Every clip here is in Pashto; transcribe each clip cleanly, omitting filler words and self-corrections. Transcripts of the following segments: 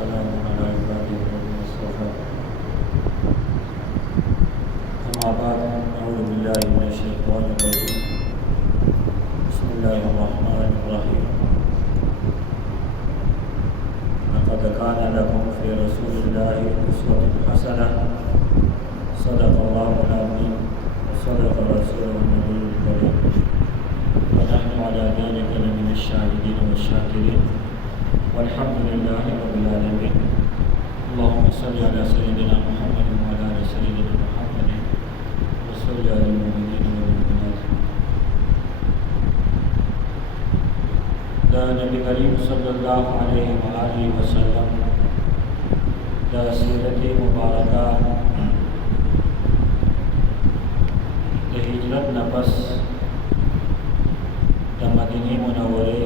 والسلام على عباده الذين اصطفى أما بعد أعوذ بالله من الشيطان الرجيم بسم الله الرحمن الرحيم لقد كان لكم في رسول الله أسوة حسنة صدق الله العظيم وصدق رسوله النبي الكريم ونحن على ذلك لمن الشاهدين والشاكرين والحمد لله رب العالمين. اللهم صل على سيدنا محمد وعلى آل سيدنا محمد وصل على المؤمنين والمؤمنات. دا نبی کریم صلی اللہ علیہ وآلہ وسلم دا سیرت مبارکہ دا ہجرت نفس دا مدینی منورے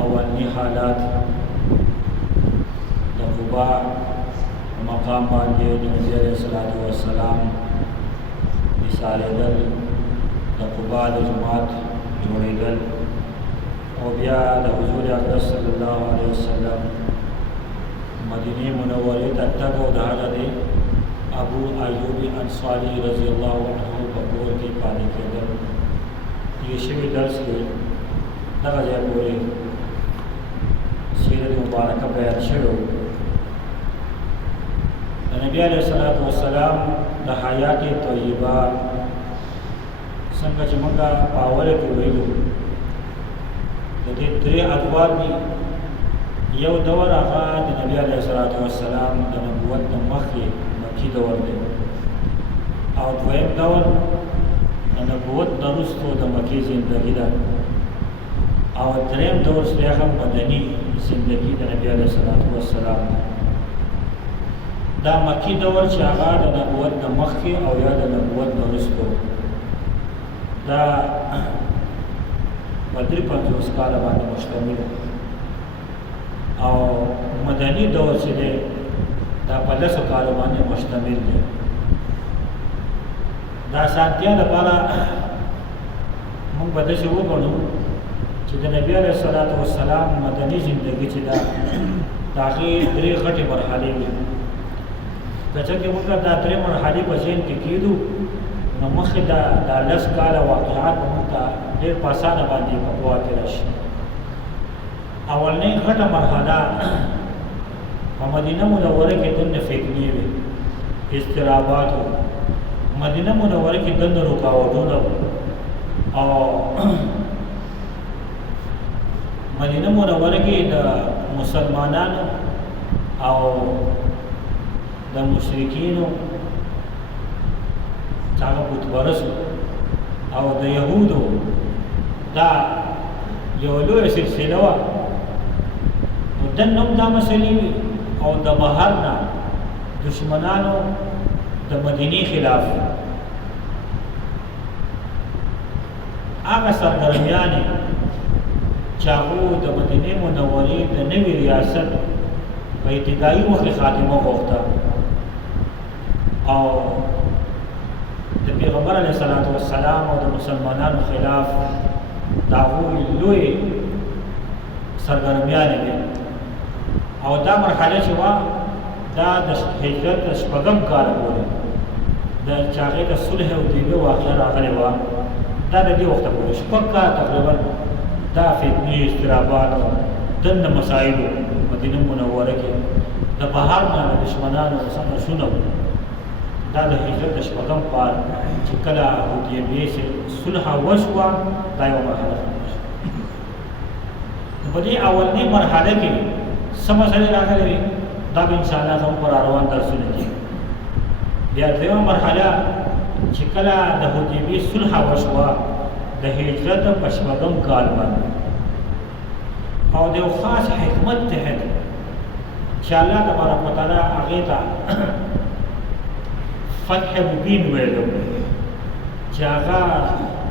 اولنی حالات دا قباء مقام باندې د نبی علیہ الصلوۃ والسلام مثالېدل د قباء د جماعت جوړېدل او بیا د حضور اقدس صلی الله علیه وسلم مدینه منورې ته تګ او د حضرت ابو ایوب انصاری رضی الله عنه په کور کې پاتې کېدل. دې شوي درس کې دغه ځای پورې سیرت مبارکه بیان شوی. د نبی علیه الصلوۃ والسلام د حیات طیبه څنګه چې موږ په اوله کې ویلو د دې درې ادوار دي. یو دور هغه د نبی علیه الصلوۃ والسلام د نبوت د مخکې مکی دور دی او دویم دور د نبوت د وروسته د مکی زندگی ده او دریم دور چې هغه مدني زندگی د نبی علیه الصلوۃ والسلام دا مکی دور چې هغه د نبوت د مخکې او یا د نبوت د وروسته دا په 53 کاله باندې مشتمل او مدني دور چې دی دا په 10 کاله باندې مشتمل دی. دا ساتیا لپاره موږ به داسې وګڼو چې د نبی علیه الصلوۃ والسلام مدني زندگی چې دا د هغې درې غټې مرحلې وي. که څنګه موږ دا درې مرحلې په ذهن کې کېږدو نو مخکې دا 10 کاله واقعات به موږ ته ډېر په اسانه باندې په پوهه کې راشي. اولنۍ غټه مرحله په مدینه منوره کې دننه فتنې وې، اضطرابات وو. مدینه منوره کې دننه رکاوټونه وو او مدینه منوره کې د مسلمانانو او د مشرکینو هغه بت پرستو او د یهودو دا یو لویه سلسله وه. نو دننه هم دا مسلې وي او د بهر نه دشمنانو د مدینې خلاف هغه سرګرمیانې چې هغو د مدینې منورې د نوي ریاست په ابتدایي وخت کې خاتمه غوښته او د پیغمبر علیه الصلوۃ والسلام او د مسلمانانو خلاف د هغوی لویې سرګرمیانې وې. او دا مرحله چې وه دا د هجرت د 6 کاله پورې د چې هغې د صلح حدیبیې واقعه راغلې وه دا د دې وخته پورې 6 کاله تقریبا دا فتنې اضطرابات دننه مسایلو مدینه منوره کې د بهر نه د دشمنانو سونه دا د هجرت د 6 کال چې کله حدیبیې چې صلح وشوه دا یوه مرحله شوه. په دې اولنۍ مرحله کې څه مسلې راغلې وې دا به انشاءالله زموږ پر روان درسونه کېږي. بیا درېیمه مرحله چې کله د حدیبیې صلح وشوه د هجرت په 6 کال باندې او د یو خاص حکمت تحت چې الله تبارک وتعالی هغې ته فتح مبین ویلو چې هغه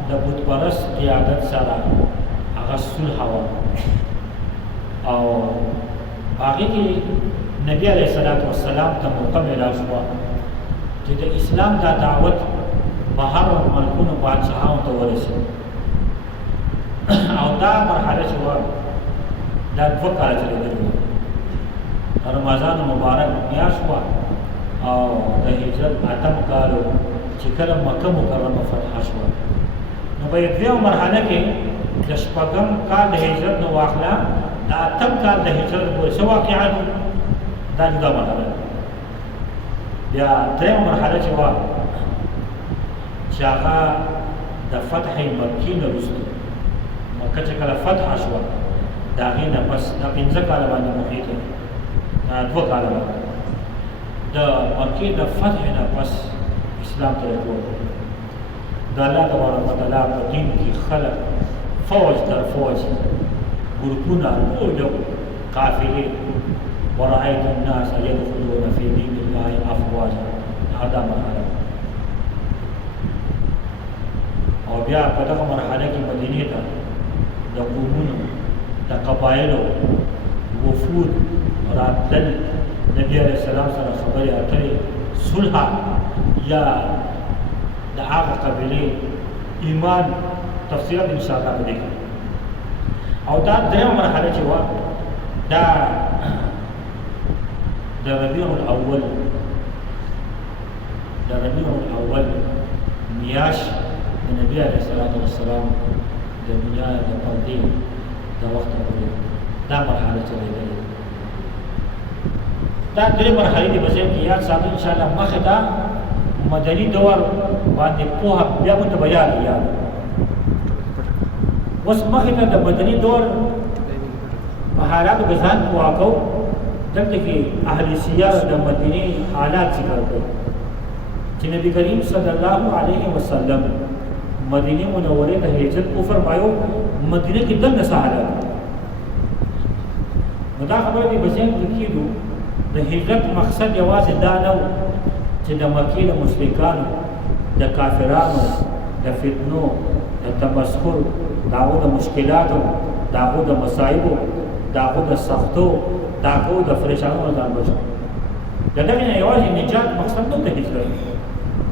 د بت پرست قیادت سره هغه صلح وه او هغې کې نبی علیه الصلوۃ والسلام ته موقع میلاو شوه چې د اسلام دا دعوت بهر ملکونو بادشاهانو ته ورسېد او دا مرحله چې وه دا 2 کاله چلېدلې وه رمضان مبارک میاشت وه او د هجرت اتم کال و چې کله مکه مکرمه فتح شوه نو په دویمه مرحله کې د شپږم کال د هجرت نه واخله د اتم کال د هجرت پورې څه واقعات دا جدا مرحله ده بیا دریمه مرحله چې وه چې هغه د فتح مکې نه وروسته مکه چې کله فتح شوه د هغې نه پس دا 15 کاله باندې محیط دی 2 کاله باندې د مکې د فتح نه پس اسلام ته رجوع د الله تبارک وتعالی په دین کې خلک فوج در فوج ګروپونه لوی قافلې ورأيت الناس يدخلون في دين الله أفواجا هذا مرحله او بیا په دغه مرحله کې مدینې ته د قومونو د قبایلو وفود راتلل نبی علیہ السلام سره خبرې اترې صلح یا د هغه قبیلې ایمان تفصیلا ان شاء الله به او دا دریمه مرحله چې وه دا د ربیع الاول میاشت د نبی علیه السلام د دنیا د پردې د وخت پورې دا مرحله چلېدلې دا درې مرحلې دي په ذهن کې یاد ساتئ انشاءالله مخې ته مدني دور باندې پوهه بیا به ته بیان یاد اوس مخې ته د مدني دور په حالاتو کې ځان پوهه کوو دلته کې اهل سیار د مدینې حالات ذکر کوي چې نبی کریم صلی الله علیه وسلم مدینه منورې ته هجرت وفرمایو مدینه کې دنه حالات نو دا خبره دې بچیان کې کېدو د هجرت مقصد یوازې دا نه و چې د مکې د مشرکانو د کافرانو د فتنو د تمسخر د هغو د مشکلاتو د هغو د مصایبو د هغو د سختو د هغو د پریشانیو ځان بچو د دغې نه یوازې نجات مقصد نه د هجرت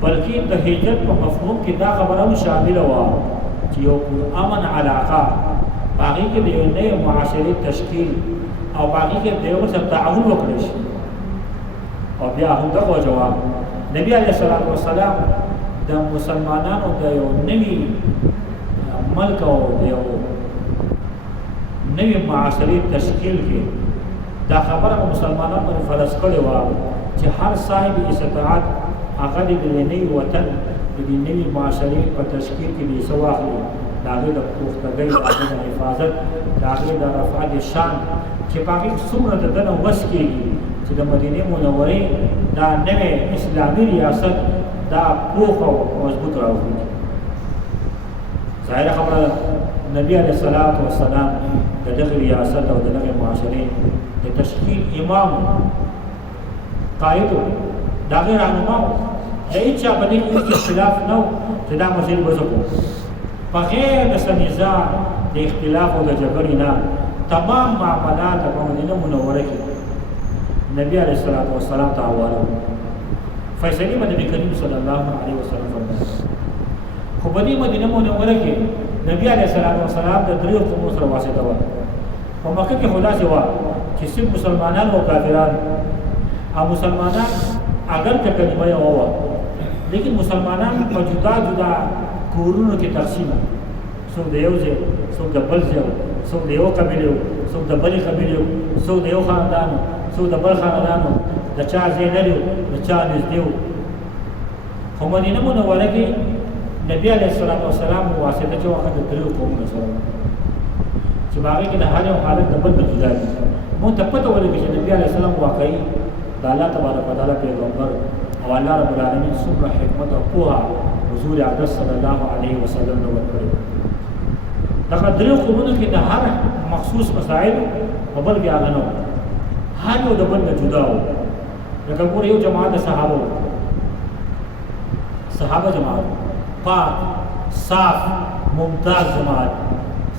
بلکې د هجرت په مفهوم کې دا خبره هم شامله وه چې یو پرامن علاقه په هغې کې د یو نوې معاشرې تشکیل او په هغې کې د یو بل سره تعاون وکړی شي او بیا هم دغه جواب نبی علیه السلام د مسلمانانو د یو نوي ملک او د یو نوي معاشرې تشکیل کې دا خبره مسلمانانو باندې فرض کړې وه چې هر صاحب استطاعت هغه د نوي وطن د نوي معاشرې په تشکیل کې د څه واخلي د هغې د پختګۍ د هغې د حفاظت د هغې د رفعت شان چې په هغې څومره د دنه وس کېږي چې د مدینې منورې دا نوی اسلامي ریاست دا پوخ او مضبوط راوځي ظاهره خبره ده نبی علیه السلام د دغې ریاست او د دغې معاشرې د تشکیل امام قائد و د هغې رهنما و د هېچا په دې کې اختلاف نه و چې دا مسلې به زه کوم په غیر د څه نزاع د اختلاف او د جګړې نه تمام معاملات په مدینه منوره کې نبی علیه السلام ته حواله فیصلې به نبي کریم صلی الله علیه وسلم فرمایي خو په دې مدینه منوره کې نبی علیه السلام د دریو قومو سره واسطه وه په مکه کې خو داسې وه چې صرف مسلمانان او کافران او مسلمانان اگر که کلمه یې ووه لیکن مسلمانان په جدا جدا کورونو کې تقسیم څوک د یو ځای څوک د بل ځای څوک د یو قبیلې څوک د بلې قبیلې څوک د یو خاندان څوک د بل خاندان د چا ځای لري د چا نږدې و خو مدینه منوره کې نبی علیه السلام واسطه چې وخت د دریو قومونو سره چې په هغې کې د هر یو حالت د بل نه جدا دي مونږ ته پته ولګي چې نبی علیه السلام واقعي د الله تبارک وتعالی پیغمبر او الله رب العالمین څومره حکمت او پوهه حضور اقدس صلی الله علیه وسلم ته ورکړې دغه دریو قومونو کې د هر مخصوص مسایل په بل کې هغه نه و هر یو د بل نه جدا و لکه ګوره یو جماعت د صحابه جماعت پاک صاف ممتاز جماعت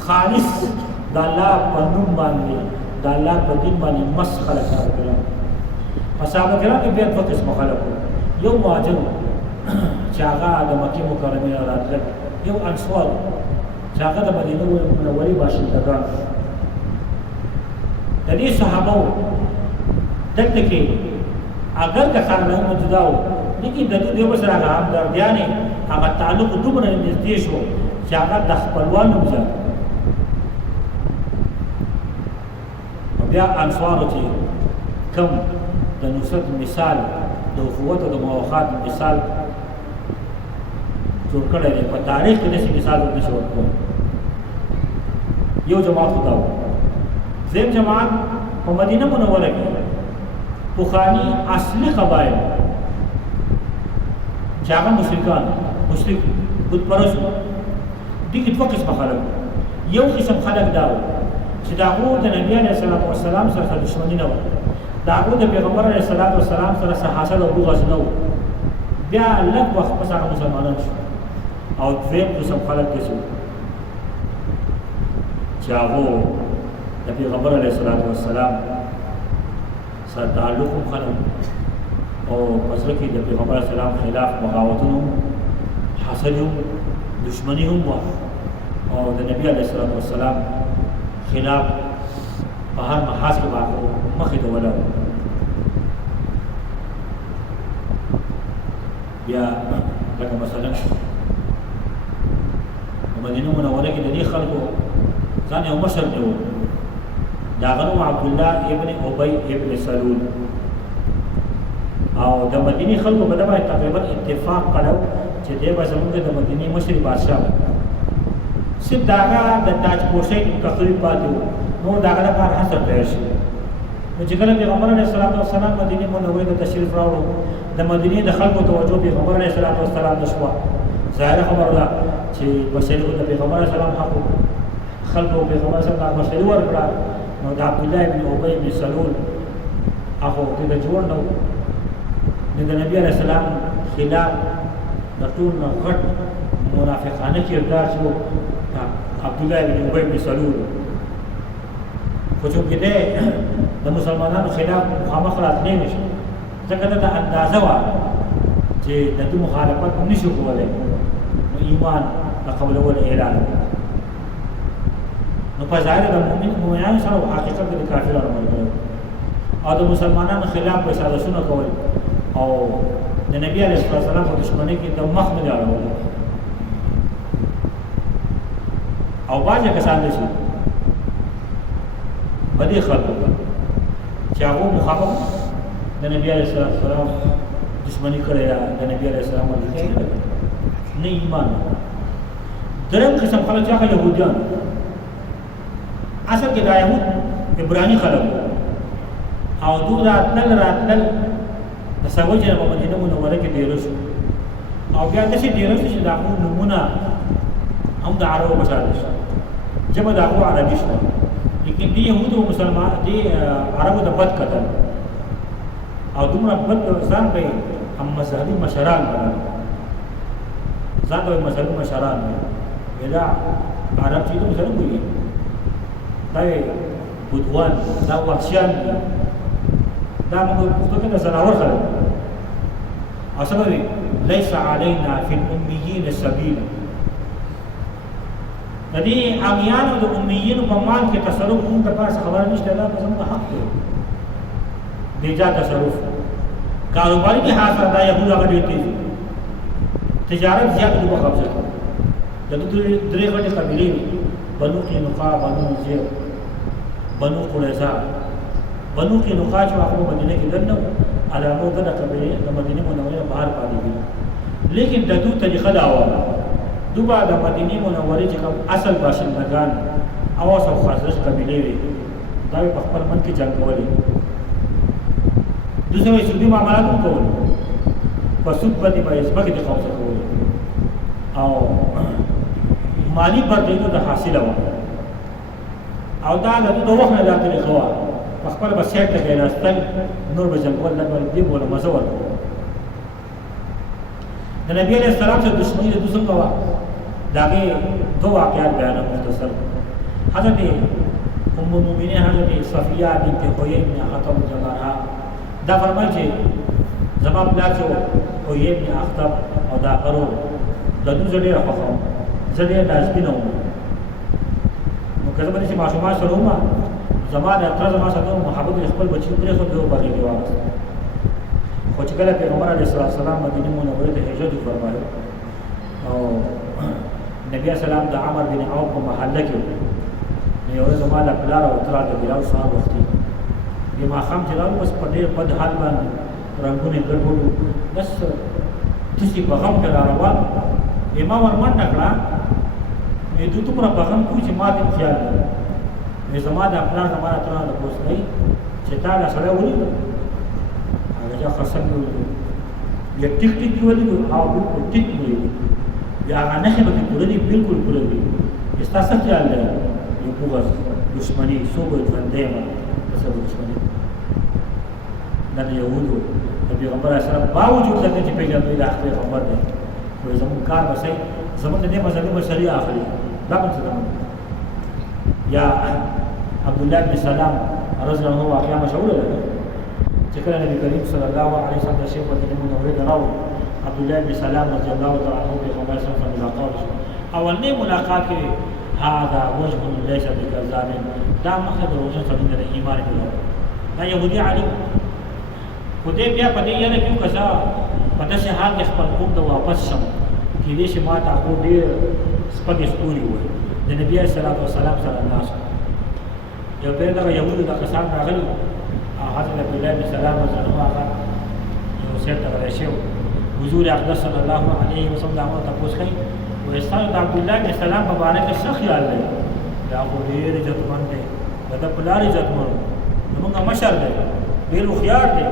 خالص د الله په نوم باندې د الله په دین باندې مس خلک راغلي صحابه کرام کې بیا دوه قسمه خلک یو مهاجر چې هغه د مکې مکرمې نه راتلل یو انصار چې هغه د مدینې منورې باشندګان د دې صحابه دلته کې اگر که خاندانونه جدا وو لیکن د دوی یو سره هغه همدردیانې هغه تعلق دومره نږدې شو چې هغه د خپلوانو وزار بیا انصارو چې کم د نصرت مثال د اخوت او د مواخات مثال جوړ کړی دی په تاریخ کې داسې مثال ورنشي ورکولی یو جماعت خدا و دویم جماعت په مدینه منوره کې پخواني اصلي قبایل چې هغه مشرکان مشرک بت پرست وو دې کې دوه قسمه خلک یو قسم خلک دا و چې د هغو د نبي علیه السلام سره دښمني نه وه د هغو د پیغمبر علیه السلام سره څه حسد او بغض نه و بیا لږ وخت پس هغه مسلمانان شو او دویم قسم خلک داسې وو چې هغو د پیغمبر علیه السلام سره تعلق هم خلک او په زړه کې د پیغمبر علیه السلام خلاف بغاوتونه حسد هم دښمني هم وه او د نبي علیه السلام خلاف په هر محاذ کې باندې مخې ته ولاړ بیا لکه مثلا په مدینه منوره کې د دې خلکو ځان یو مشر دی و د هغه نوم عبدالله ابن ابی ابن سلول او د مدینې خلکو په ده باندې تقریبا اتفاق کړی چې دی به زموږ د مدینې مشر بادشاه صرف د هغه د تاج پوشۍ تقریب پاتې و نو د هغه لپاره حسر تیار شي نو چې کله پیغمبر علیه السلام مدینې منورې ته تشریف راوړو د مدینې د خلکو توجه پیغمبر علیه السلام ته شوه ظاهره خبره ده چې بشري د پیغمبر علیه السلام حق خلکو پیغمبر علیه السلام بشري ورکړه نو د عبدالله ابن ابی ابن سلول هغه د جوړ نه د نبی علیه السلام خلاف د ټول نه غټ منافقانه کردار چې عبدالله ابن ابی ابن سلول خو چونکې دی د مسلمانانو خلاف مخامخ راتلی نه شي ځکه ده د اندازه وه چې د ده مخالفت نه شو کولی نو ایمان د قبلولو اعلان نو په ظاهر د مؤمنانو سره حقیقت د کافرانو ملګری او د مسلمانانو خلاف به سازشونه کول او د نبي علیه السلام په دښمنۍ کې د مخ نه اړول او بعضې کسان داسې بدې خلکو چې هغو مخامخ د نبي علیه السلام دښمني کړې ده د نبي علیه السلام نه ایمان درېیم قسم خلک چې هغه یهودیان اصل کې دا یهود عبراني خلک او دوی راتلل د سوجې نه په مدینه منوره کې ډېره شو او بیا داسې ډېره شو چې د هغو نومونه هم د عربو په شان شو ژبه د هغو عربي شوه لیکن دې یهودو مسلمان دې عربو د بد کتل او دومره بد ځان به هم مذهبي مشران بلل ځان به مذهبي مشران وي دا عرب چې دوی سره وایي دا بدوان دا وحشیان دي دا موږ پښتو کې د زناور خلک او څه به لیس علینا فی الامیین سبیل د دې امیانو د امیینو په مال کې تصرف موږ ته پاسه خبره نشته دا به زموږ حق دی د ایجاد تصرف کاروباري لحاظ سره دا یهود هغه ډېر تېز تجارت زیات دوی په قبضه کړي د دوی درې غټې قبیلې وي بنو قینقاع بنو نذیر بنو قریظه بنو قینقاع چې هغه مدینه کې دننه علامو د قبیلې د مدینه منوره بهر پاتې دي لیکن د دوی طریقه دا وه دوبا د مدینه منورې چې کوم اصل باشندگان اوس او خزرج قبیلې وي دا په خپل من کې جنګ کولې دوی سودي معاملات هم کول په سود باندې په ځمکه کې قبضه کول او مالی بدلېدو د حاصله وه او دا د دوی د وخت نه دا طریقه وه په خپل به سیټ ته کېناستل نور به جنګول نه به دې بوله مزه ورکول د نبي علیه السلام سره دښمني د دوی څنګه وه د هغې دوه واقعات بیانوم مختصر حضرت ام المؤمنین حضرت صفیه بنت حیی بن اخطب رضی الله عنها دا فرمایي چې زما پلار چې حیی بن اخطب او دا هغه د دوی زه ډېره خوښوم زه ډېر نازبینه وم نو که زه به داسې ماشومان سره وم زما د تر زما سره محبت خپل بچی پرې خو به باغی دی واغ خو چې کله پیغمبر علیه السلام مدینه منوره ته هجرت فرمایو او نبی اسلام د عمر بن عوف په محله کې یو ورځ ما د پلار او تر د بلاو صاحب وختي بما خام چې راو بس په ډېر بد حال باندې رنگونه ګډوډ بس تسی په غم کې روان امام ورمن نکړه مې دوی ته په غم کوم چې ما دې خیال مې زما د خپل زمانه تر نه پوښتنه چې تا لا سره ونی هغه چې خاصه یو ټیک ټیک ولې او بالکل ټیک وي یا هغه نه به پوره دي بالکل پوره دي استاسه خیال دی یو بغض دشمنی صوبه ژوندې ما څه دشمنی د یهودو د پیغمبر اسلام باوجود د دې پیغمبر د حق پیغمبر دی خو زموږ کار بسې زموږ د دې مذهبي بشري اخلي دا څه ده یا عبد الله بن سلام رضی الله عنه واقعا مشهور ده چې کله نبی کریم صلی الله علیه وسلم د شیخ مدینه منوره راو عبد الله بن سلام رضی الله تعالی عنه پیغمبر صلی الله علیه وسلم ملاقات اولنی ملاقات کې هذا وجه ليس بكذاب دا مخه د روزه څخه د ایمان دی دا يهودي عالم خو دې بیا په دې یاره کې کسا په داسې حال کې خپل قوم ته واپس شم کې دې چې ما ته خو ډېر سپږې ستوري وي د نبی صلی الله علیه وسلم سره ناس یو پیر دا یهودو د کسان راغلي حضرت عبد الله بن سلام رضی الله عنه یو سیټ ته راشه حضور اقدس صلی الله علیه وسلم دا تاسو کوي و استاد عبد الله بن سلام مبارک څه خیال دی دا خو ډېر عزتمن دی دا پلار عزتمن موږ مشر دی ډېر خيار دی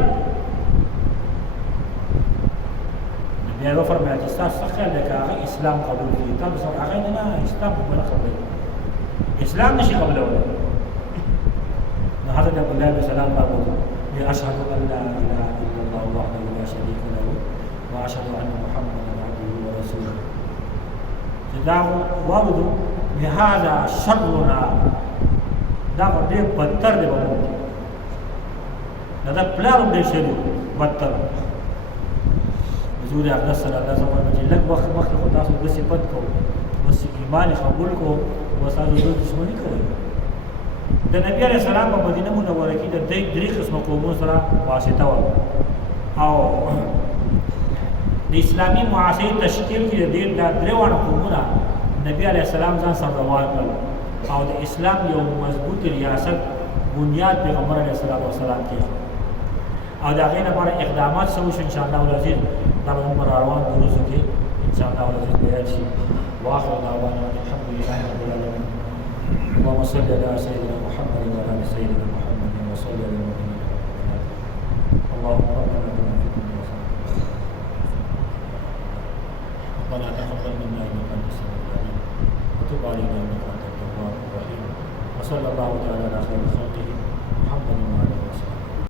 بیا یې فرمایي چې تاسو څه خیال دی که هغه اسلام قبول کړي تاسو هغه نه اسلام نه قبول اسلام نشي قبولولی نو حضرت عبد الله بن سلام بابو اشهد ان لا اله الا الله وحده لا شريك له واشهد ان محمدا عبده ورسوله دا وارد بهذا شرنا دا ډېر بدتر دی دا پلارم دی شری بدتر حضور اقدس صلی الله علیه وسلم چې لږ وخت مخکې خو تاسو د صفت کوو بس ایمان قبول کو بس تاسو د دشمني کوئ د نبی علیه السلام په مدینه منوره کې د درې قسمه قومونو سره واسطه وه او د اسلامي معاصرې تشکیل کې د دې دا درې واړه قومونه نبی علیه السلام ځان سره روان کړل او د اسلام یو مضبوط ریاست بنیاد پیغمبر علیه السلام کې او د هغې لپاره اقدامات څه وشو انشاءالله العزیز دا به موږ روان دروسو کې انشاءالله العزیز بیان شي واخر دعوانا الحمد لله رب العالمين اللهم صل على سيدنا محمد وعلى ال سيدنا محمد وصل على المؤمنين اللهم ربنا اتنا في الدنيا حسنه ربنا تقبل منا انك انت السميع العليم وتب علينا انك انت التواب الرحيم وصلى الله تعالى على خير خلقه محمد وعلى اله وصحبه